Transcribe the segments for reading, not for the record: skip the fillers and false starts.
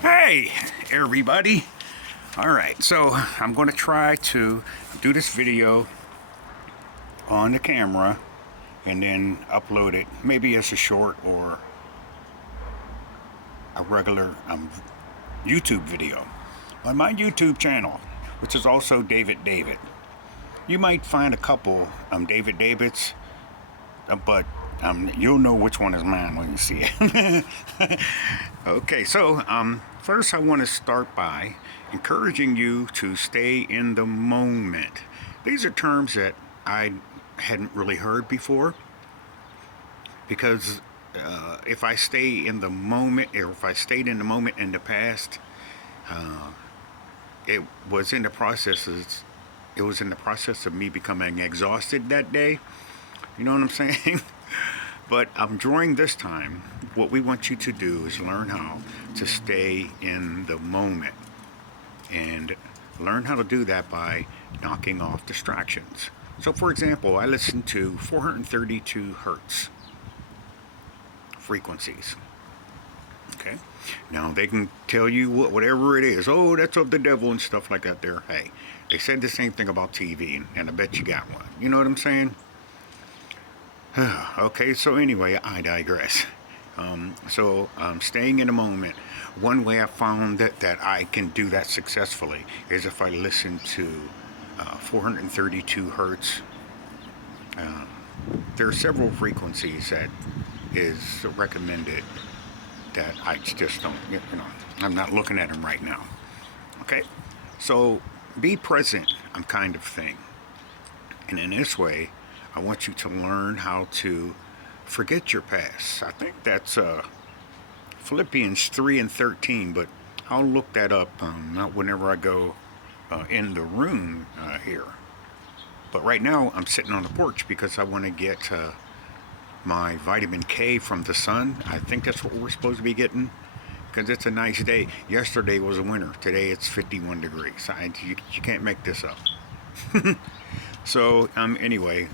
Hey everybody. Alright, so I'm going to try to do this video on the camera and then upload it maybe as a short or a regular YouTube video on my YouTube channel, which is also David. You might find a couple Davids, but you'll know which one is mine when you see it. Okay, so first I want to start by encouraging you to stay in the moment. These are terms that I hadn't really heard before, because if I stay in the moment, or if I stayed in the moment in the past, it was in the process of me becoming exhausted that day. You know what I'm saying? But during this time, what we want you to do is learn how to stay in the moment, and learn how to do that by knocking off distractions. So for example, I listen to 432 hertz frequencies. Okay, now they can tell you whatever it is. Oh, that's of the devil and stuff like that there. Hey, they said the same thing about TV, and I bet you got one. You know what I'm saying? Okay, so anyway, I digress. Staying in the moment. One way I found that I can do that successfully is if I listen to 432 hertz. There are several frequencies that is recommended that I just don't, I'm not looking at them right now. Okay, so be present, kind of thing. And in this way, I want you to learn how to forget your past. I think that's Philippians 3:13, but I'll look that up not whenever I go in the room here. But right now I'm sitting on the porch because I want to get my vitamin K from the sun. I think that's what we're supposed to be getting, because it's a nice day. Yesterday was a winter. Today it's 51 degrees. You can't make this up. So anyway,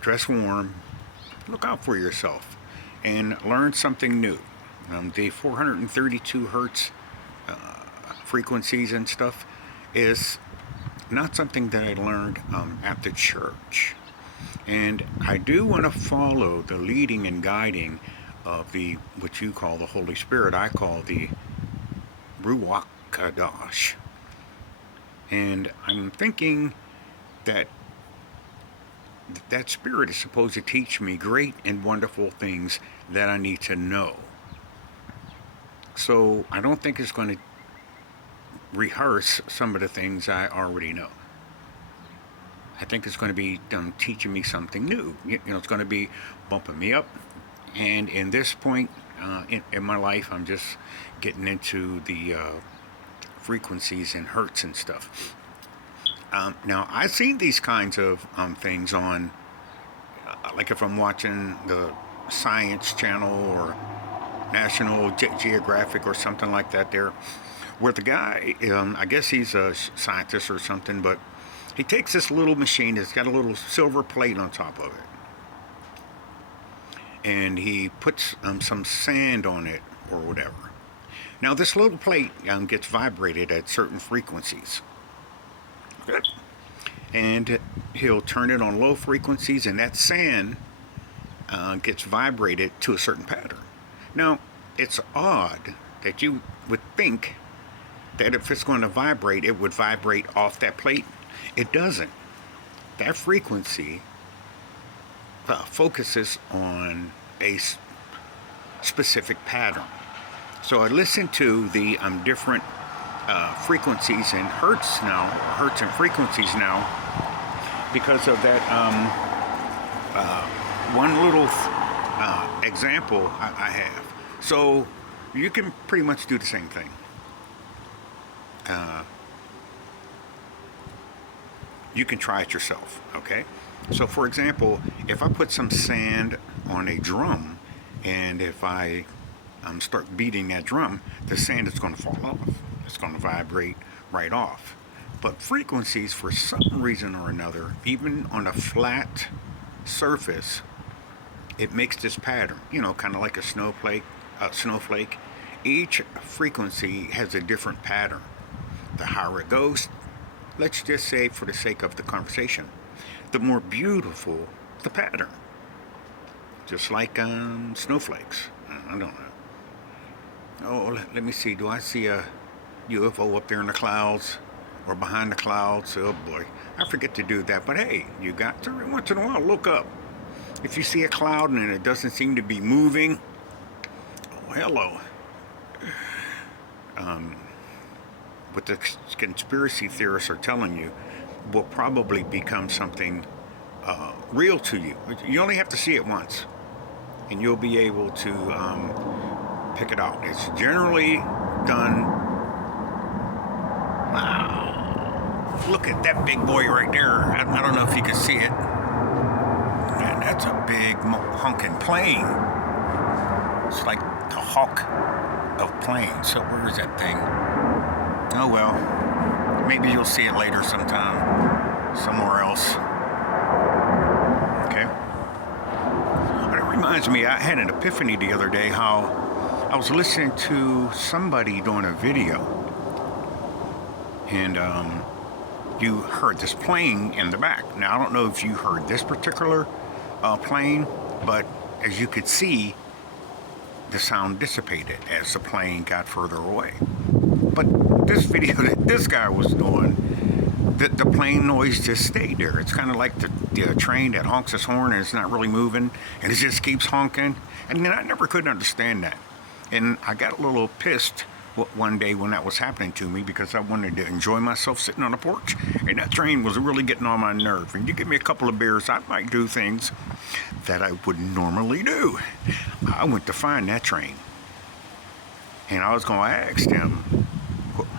dress warm, look out for yourself, and learn something new. The 432 hertz frequencies and stuff is not something that I learned at the church. And I do want to follow the leading and guiding of the, what you call the Holy Spirit, I call the Ruach Kadosh. And I'm thinking that that spirit is supposed to teach me great and wonderful things that I need to know. So I don't think it's going to rehearse some of the things I already know. I think it's going to be teaching me something new. It's going to be bumping me up. And in this point in my life, I'm just getting into the frequencies and hertz and stuff. Now, I've seen these kinds of things on, like if I'm watching the Science Channel or National Geographic or something like that there, where the guy, I guess he's a scientist or something, but he takes this little machine that's got a little silver plate on top of it, and he puts some sand on it or whatever. Now, this little plate gets vibrated at certain frequencies. And he'll turn it on low frequencies, and that sand gets vibrated to a certain pattern. Now, it's odd that you would think that if it's going to vibrate, it would vibrate off that plate. It doesn't. That frequency focuses on a specific pattern. So I listen to the different frequencies and hertz and frequencies now, because of that one little example I have. So you can pretty much do the same thing. You can try it yourself, okay? So for example, if I put some sand on a drum, and if I start beating that drum, the sand is going to fall off. It's going to vibrate right off. But frequencies, for some reason or another, even on a flat surface, it makes this pattern, kind of like a snowflake, each frequency has a different pattern. The higher it goes, let's just say for the sake of the conversation, the more beautiful the pattern. Just like snowflakes. I don't know. Oh, let me see. Do I see a UFO up there in the clouds or behind the clouds? Oh boy, I forget to do that. But hey, you got to every once in a while look up. If you see a cloud and it doesn't seem to be moving, oh hello. What the conspiracy theorists are telling you will probably become something real to you. You only have to see it once, and you'll be able to pick it out. It's generally done. Wow! Look at that big boy right there. I don't know if you can see it. Man, that's a big honking plane. It's like the hawk of planes. So where is that thing? Oh well, maybe you'll see it later sometime, somewhere else. Okay. But it reminds me, I had an epiphany the other day how I was listening to somebody doing a video, and you heard this plane in the back. Now I don't know if you heard this particular plane, but as you could see, the sound dissipated as the plane got further away. But this video that this guy was doing, the plane noise just stayed there. It's kind of like the train that honks its horn and it's not really moving, and it just keeps honking. And then I never could understand that. And I got a little pissed one day when that was happening to me, because I wanted to enjoy myself sitting on the porch, and that train was really getting on my nerve. And you give me a couple of beers, I might do things that I wouldn't normally do. I went to find that train, and I was going to ask him,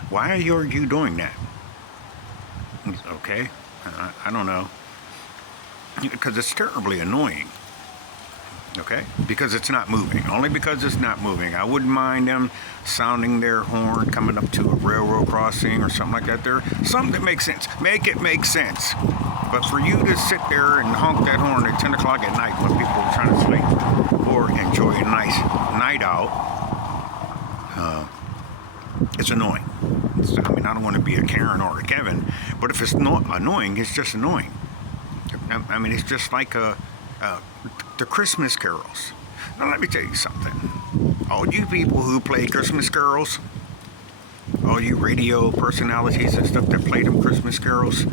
why are you doing that? Okay, I don't know. Because it's terribly annoying. Okay, because it's not moving. Only because it's not moving. I wouldn't mind them sounding their horn coming up to a railroad crossing or something like that there. Something that makes sense. Make it make sense. But for you to sit there and honk that horn at 10 o'clock at night when people are trying to sleep or enjoy a nice night out, it's annoying. I don't want to be a Karen or a Kevin, but if it's not annoying, it's just annoying. I mean, it's just like the Christmas carols. Now, let me tell you something. All you people who play Christmas carols, all you radio personalities and stuff that play them Christmas carols,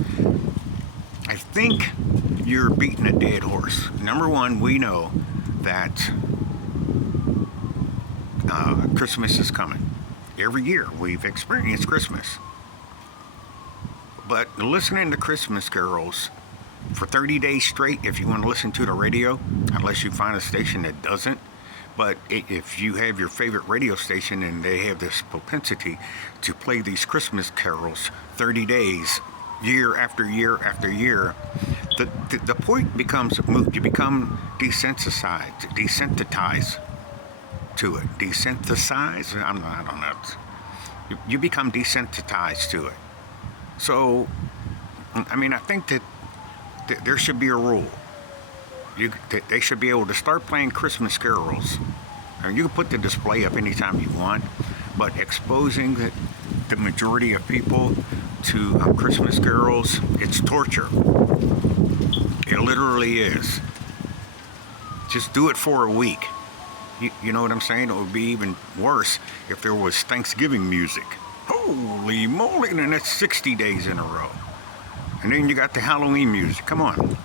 I think you're beating a dead horse. Number one, we know that Christmas is coming. Every year we've experienced Christmas. But listening to Christmas carols for 30 days straight, if you want to listen to the radio, unless you find a station that doesn't, but if you have your favorite radio station and they have this propensity to play these Christmas carols 30 days, year after year after year, the point becomes moot. You become desensitized to it. Desensitized? I don't know. You become desensitized to it. So, I mean, I think that there should be a rule. They should be able to start playing Christmas carols. I mean, you can put the display up anytime you want, but exposing the majority of people to Christmas carols, it's torture. It literally is. Just do it for a week. You know what I'm saying? It would be even worse if there was Thanksgiving music. Holy moly, and then that's 60 days in a row. And then you got the Halloween music. Come on.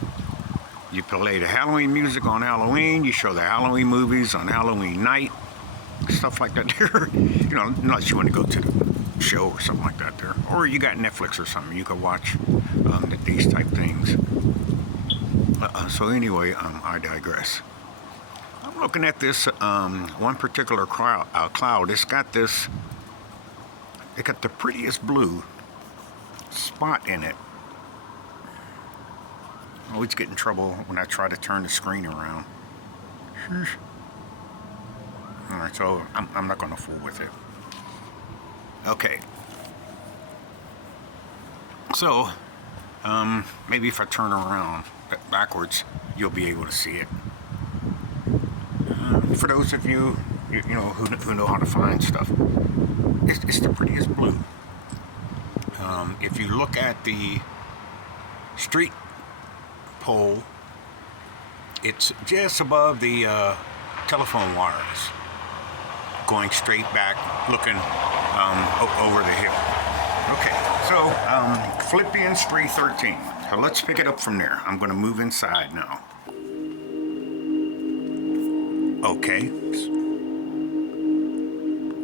You play the Halloween music on Halloween. You show the Halloween movies on Halloween night. Stuff like that there. You know, unless you want to go to the show or something like that there. Or you got Netflix or something. You could watch these type things. So anyway, I digress. I'm looking at this one particular cloud. It's got this, it got the prettiest blue spot in it. I always get in trouble when I try to turn the screen around. Alright, so I'm not going to fool with it. Okay. So, maybe if I turn around backwards, you'll be able to see it. For those of you you know, who know how to find stuff. It's the prettiest blue. If you look at the street pole, it's just above the telephone wires, going straight back, looking over the hill. Okay, so Philippians 3:13. So let's pick it up from there. I'm going to move inside now. Okay,